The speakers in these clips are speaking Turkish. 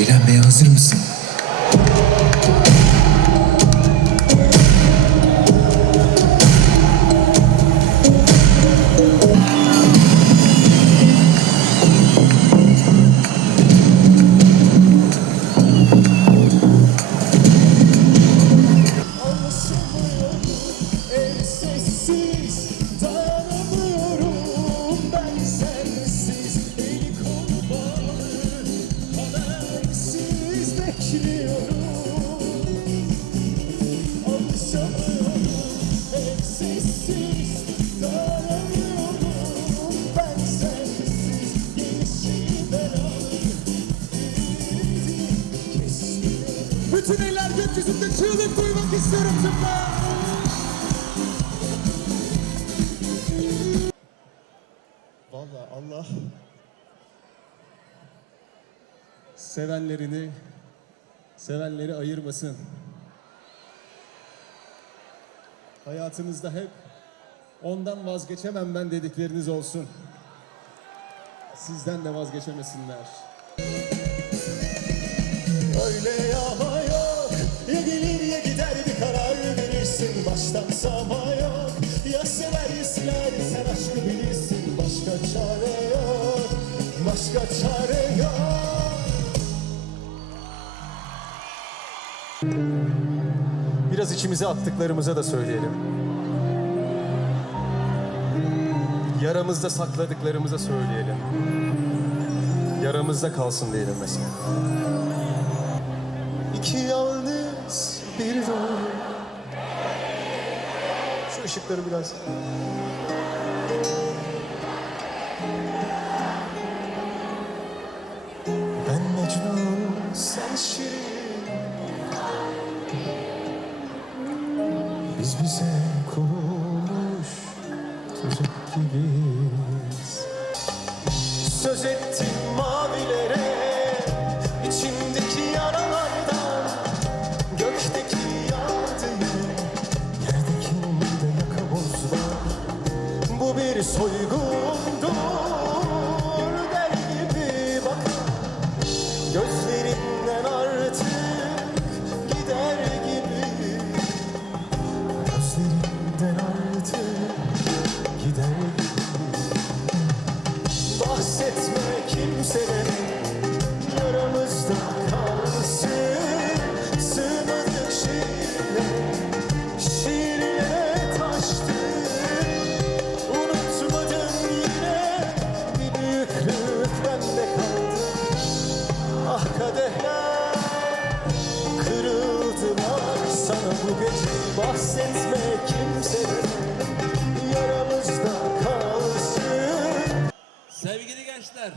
Eğlenmeye hazır mısın? Çığlık duymak istiyorum zıpla. Vallahi Allah sevenlerini sevenleri ayırmasın. Hayatınızda hep ondan vazgeçemem ben dedikleriniz olsun. Sizden de vazgeçemesinler. Öyle yağma içimize attıklarımıza da söyleyelim. Yaramızda sakladıklarımıza söyleyelim. Yaramızda kalsın diyelim mesela. İki yalnız bir ruh. Şu ışıkları biraz. Ben Mecnun, sen Şirin. Biz bize kurulmuş tuzak gibiyiz. Söz ettim mavilere içimdeki yaralardan Gökteki yağdıyı Yerdekinde yakamoz var Bu bir soygundur Ah kadehler Kırıldılar sana bu gece Bahsetme kimselere Yaramızda kalsın Sevgili gençler,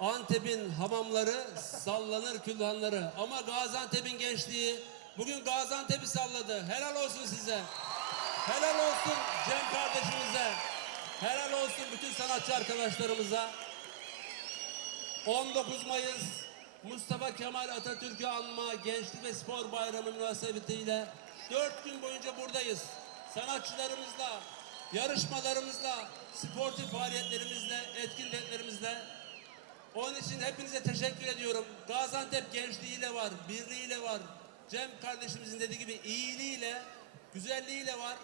Antep'in hamamları sallanır külhanları ama Gaziantep'in gençliği bugün Gaziantep'i salladı. Helal olsun size. Helal olsun Cem kardeşimize. Helal olsun bütün sanatçı arkadaşlarımıza. 19 Mayıs Mustafa Kemal Atatürk'ü anma Gençlik ve Spor Bayramı münasebetiyle 4 gün boyunca buradayız. Sanatçılarımızla, yarışmalarımızla, sportif faaliyetlerimizle, etkinliklerimizle. Onun için hepinize teşekkür ediyorum. Gaziantep gençliğiyle var, birliğiyle var. Cem kardeşimizin dediği gibi iyiliğiyle, güzelliğiyle var.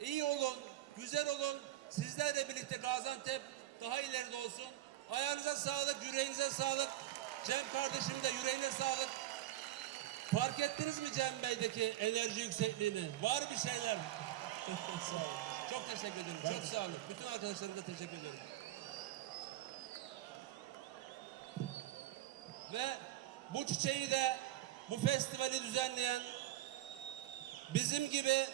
İyi olun, güzel olun. Sizlerle birlikte Gaziantep daha ileride olsun. Ayağınıza sağlık, yüreğinize sağlık. Cem kardeşim de yüreğine sağlık. Fark ettiniz mi Cem Bey'deki enerji yüksekliğini? Var bir şeyler. sağ olun. Çok teşekkür ederim. Çok sağ olun. Bütün arkadaşlarımıza teşekkür ederim. Ve bu çiçeği de bu festivali düzenleyen bizim gibi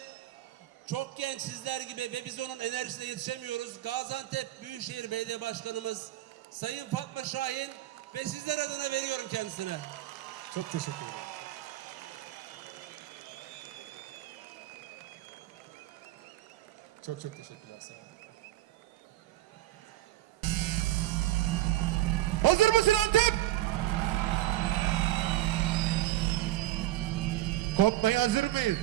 çok genç sizler gibi ve biz onun enerjisine yetişemiyoruz. Gaziantep Büyükşehir Belediye Başkanımız Sayın Fatma Şahin ve sizler adına veriyorum kendisine. Çok teşekkür ederim. Çok çok teşekkürler olun. Hazır mısın Antep? Kopmaya hazır mıyız?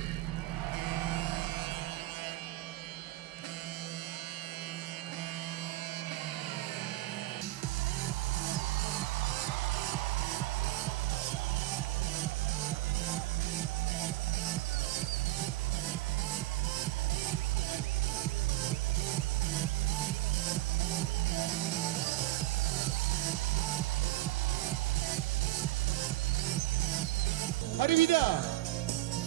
Hadi bir daha.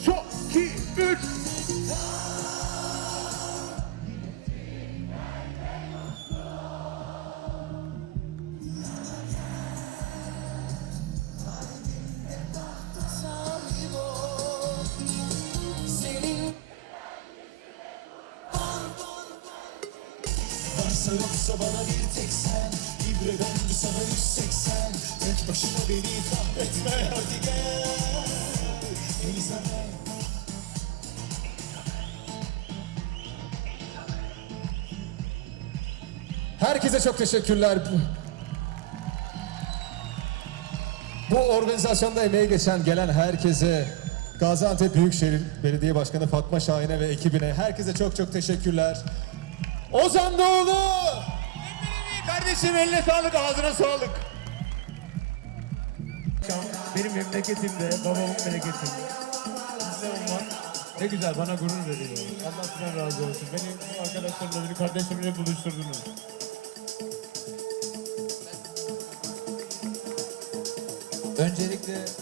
Son, iki, üç. Varsa yoksa bana bir tek sen İbre döndü sana 180 Herkese çok teşekkürler. Bu organizasyonda emeği geçen gelen herkese, Gaziantep Büyükşehir Belediye Başkanı Fatma Şahin'e ve ekibine herkese çok çok teşekkürler. Ozan Doğulu! Kardeşim eline sağlık, ağzına sağlık. Benim memleketimde, babamın memleketinde. Sizde olmak ne güzel, bana gurur veriyor. Allah sizden razı olsun. Benim arkadaşlarımla, kardeşlerimle buluşturdunuz. Öncelikle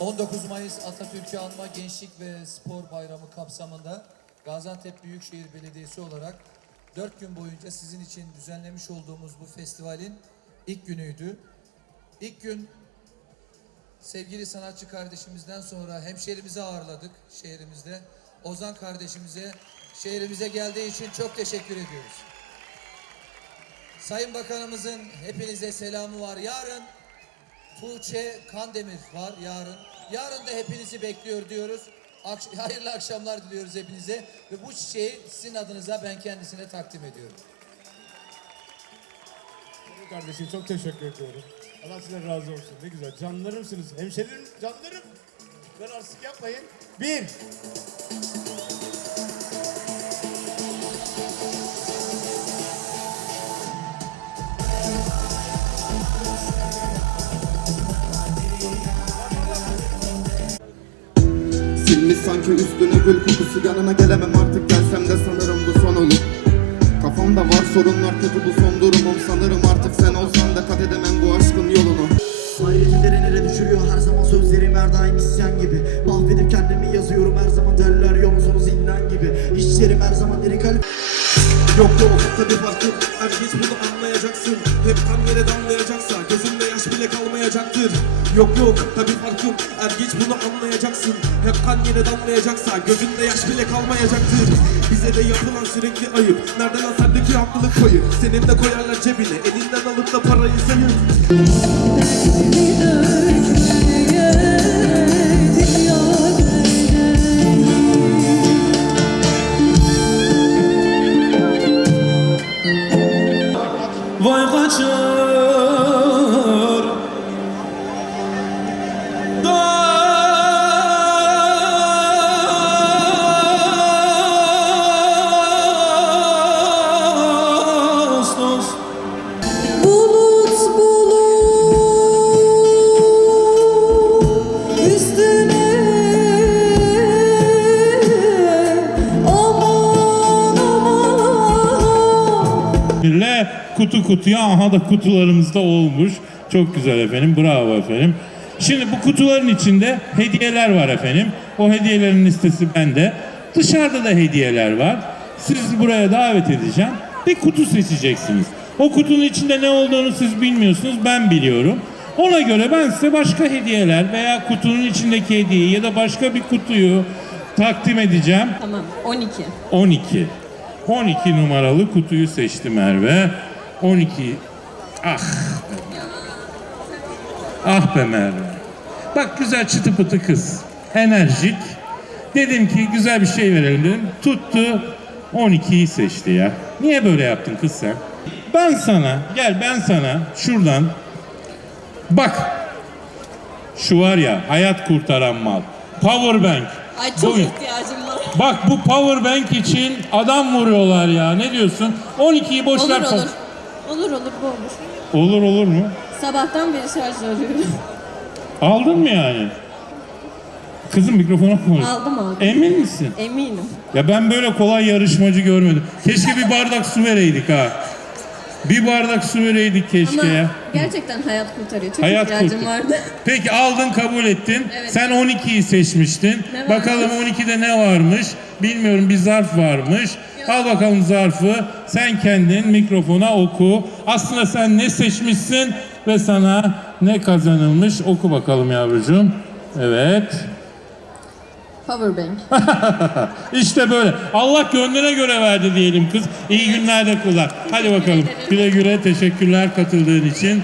19 Mayıs Atatürk'ü anma Gençlik ve Spor Bayramı kapsamında Gaziantep Büyükşehir Belediyesi olarak 4 gün boyunca sizin için düzenlemiş olduğumuz bu festivalin ilk günüydü. İlk gün sevgili sanatçı kardeşimizden sonra hemşehrimizi ağırladık şehrimizde. Ozan kardeşimize şehrimize geldiği için çok teşekkür ediyoruz. Sayın Bakanımızın hepinize selamı var. Yarın Tuğçe Kandemir var yarın. Yarın da hepinizi bekliyor diyoruz. Akş- hayırlı akşamlar diliyoruz hepinize. Ve bu çiçeği sizin adınıza ben kendisine takdim ediyorum. Kardeşim çok teşekkür ediyorum. Allah sizden razı olsun. Ne güzel. Canlarımsınız. Hemşerilerim, canlarım. Ben arsızlık yapmayın. Bir. Sanki üstüne gül kokusu yanına gelemem. Artık gelsem de sanırım bu son olur. Kafamda var sorunlar kötü bu son durumum. Sanırım artık sen olsan da kat edemem bu aşkın yolunu. Ayrıca nerelere düşürüyor? Her zaman sözlerim her daim isyan gibi. Mahvedip kendimi yazıyorum her zaman derler yolun sonu zindan gibi. İşlerim her zaman deri kalp. Yok yok tabi farkı Er geç bunu anlayacaksın. Hep kan yere bile kalmayacaktır Yok yok. Tabi farkım Er geç bunu anlayacaksın. Hep kan yere damlayacaksa Gözünde yaş bile kalmayacaktır. Bize de yapılan sürekli ayıp. Nereden lan sendeki haklılık payı? Senin de koyarlar cebine. Elinden alıp da parayı sayın Le kutu kutuya aha da kutularımızda olmuş. Çok güzel efendim. Bravo efendim. Şimdi bu kutuların içinde hediyeler var efendim. O hediyelerin listesi bende. Dışarıda da hediyeler var. Sizi buraya davet edeceğim. Bir kutu seçeceksiniz. O kutunun içinde ne olduğunu siz bilmiyorsunuz. Ben biliyorum. Ona göre ben size başka hediyeler veya kutunun içindeki hediyeyi ya da başka bir kutuyu takdim edeceğim. Tamam 12. 12. 12 numaralı kutuyu seçti Merve. 12. Ah. be. Ah be Merve. Bak güzel çıtı pıtı kız. Enerjik. Dedim ki güzel bir şey verelim dedim. Tuttu. 12'yi seçti ya. Niye böyle yaptın kız sen? Ben sana, gel ben sana şuradan bak. Şu var ya hayat kurtaran mal. Power bank. Ay çok Bugün- ihtiyacım var. Bak bu power bank için adam vuruyorlar ya. Ne diyorsun? 12'yi boş Olur ver. olur. Olur olur bu olur. Olur olur mu? Sabahtan beri şarj alıyorum. Aldın mı yani? Kızım mikrofona konuş. aldım aldım. Emin misin? Eminim. Ya ben böyle kolay yarışmacı görmedim. Keşke bir bardak su vereydik ha. Bir bardak su vereydik keşke Ama ya. gerçekten hayat kurtarıyor. Çok Hayat ihtiyacım kurtar- vardı. Peki aldın kabul ettin. Evet. Sen 12'yi seçmiştin. Ne varmış? bakalım 12'de ne varmış? Bilmiyorum bir zarf varmış. Al bakalım zarfı. Sen kendin mikrofona oku. Aslında sen ne seçmişsin ve sana ne kazanılmış? Oku bakalım yavrucuğum. Evet. Powerbank. İşte böyle. Allah gönlüne göre verdi diyelim kız. İyi günlerde kullan. Hadi bakalım. Güle güle teşekkürler katıldığın için.